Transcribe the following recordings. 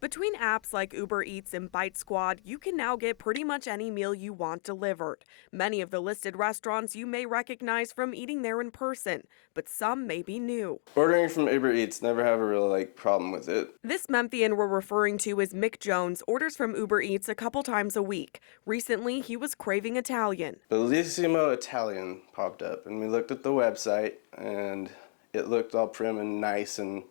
Between apps like Uber Eats and Bite Squad, you can now get pretty much any meal you want delivered. Many of the listed restaurants you may recognize from eating there in person, but some may be new. Ordering from Uber Eats, never have a real problem with it. This Memphian we're referring to is Mick Jones, orders from Uber Eats a couple times a week. Recently, he was craving Italian. Bellissimo Italian popped up, and we looked at the website, and it looked all prim and nice and,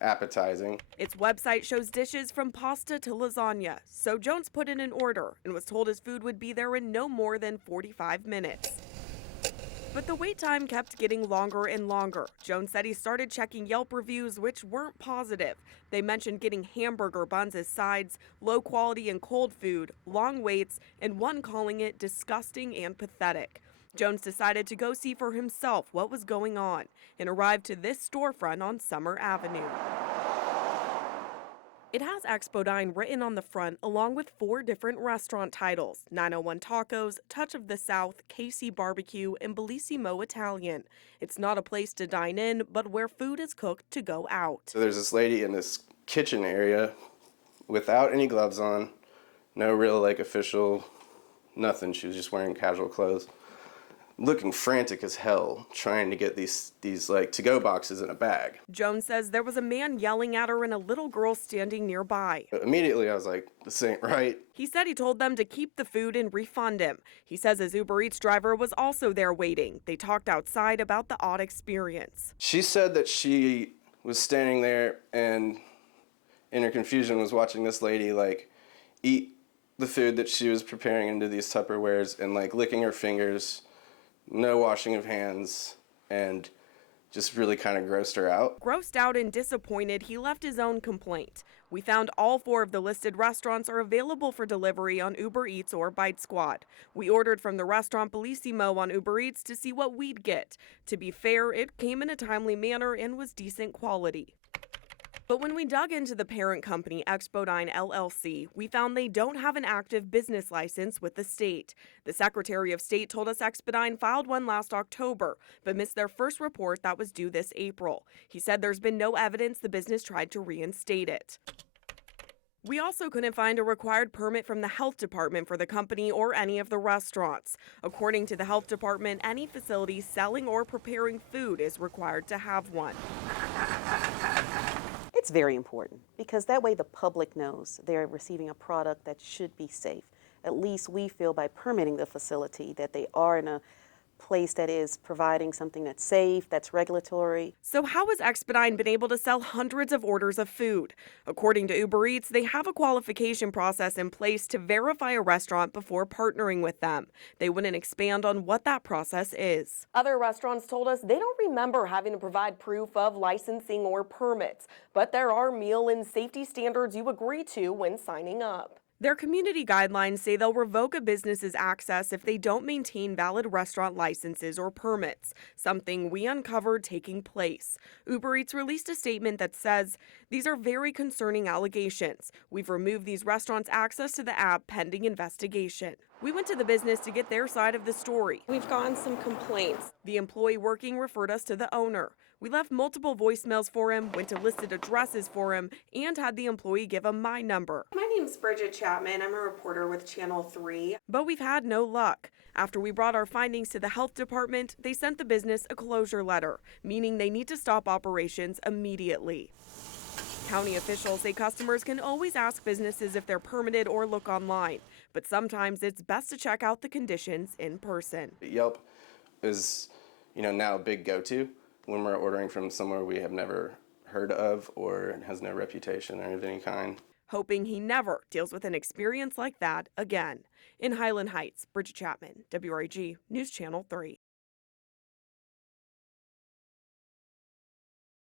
appetizing. Its website shows dishes from pasta to lasagna, so Jones put in an order and was told his food would be there in no more than 45 minutes. But the wait time kept getting longer and longer. Jones said he started checking Yelp reviews, which weren't positive. They mentioned getting hamburger buns as sides, low quality and cold food, long waits, and one calling it disgusting and pathetic. Jones decided to go see for himself what was going on and arrived to this storefront on Summer Avenue. It has Expodine written on the front, along with 4 different restaurant titles: 901 Tacos, Touch of the South, KC Barbecue, and Bellissimo Italian. It's not a place to dine in, but where food is cooked to go out. So there's this lady in this kitchen area without any gloves on, no real official nothing. She was just wearing casual clothes, looking frantic as hell, trying to get these to-go boxes in a bag. Jones says there was a man yelling at her and a little girl standing nearby. Immediately I was like, this ain't right. He said he told them to keep the food and refund him. He says his Uber Eats driver was also there waiting. They talked outside about the odd experience. She said that she was standing there and in her confusion was watching this lady eat the food that she was preparing into these Tupperwares and licking her fingers, no washing of hands, and just really kind of grossed her out. Grossed out and disappointed, he left his own complaint. We found all 4 of the listed restaurants are available for delivery on Uber Eats or Bite Squad. We ordered from the restaurant Bellissimo on Uber Eats to see what we'd get. To be fair, it came in a timely manner and was decent quality. But when we dug into the parent company, Expodine LLC, we found they don't have an active business license with the state. The Secretary of State told us Expodine filed one last October, but missed their first report that was due this April. He said there's been no evidence the business tried to reinstate it. We also couldn't find a required permit from the health department for the company or any of the restaurants. According to the health department, any facility selling or preparing food is required to have one. It's very important because that way the public knows they're receiving a product that should be safe. At least we feel by permitting the facility that they are in a place that is providing something that's safe, that's regulatory. So how has Expodine been able to sell hundreds of orders of food? According to Uber Eats, they have a qualification process in place to verify a restaurant before partnering with them. They wouldn't expand on what that process is. Other restaurants told us they don't remember having to provide proof of licensing or permits, but there are meal and safety standards you agree to when signing up. Their community guidelines say they'll revoke a business's access if they don't maintain valid restaurant licenses or permits, something we uncovered taking place. Uber Eats released a statement that says, "These are very concerning allegations. We've removed these restaurants' access to the app pending investigation." We went to the business to get their side of the story. We've gotten some complaints. The employee working referred us to the owner. We left multiple voicemails for him, went to listed addresses for him, and had the employee give him my number. My name's Bridget Chapman. I'm a reporter with Channel 3. But we've had no luck. After we brought our findings to the health department, they sent the business a closure letter, meaning they need to stop operations immediately. County officials say customers can always ask businesses if they're permitted or look online, but sometimes it's best to check out the conditions in person. Yelp is, now a big go-to when we're ordering from somewhere we have never heard of or has no reputation or of any kind. Hoping he never deals with an experience like that again. In Highland Heights, Bridget Chapman, WREG News Channel 3.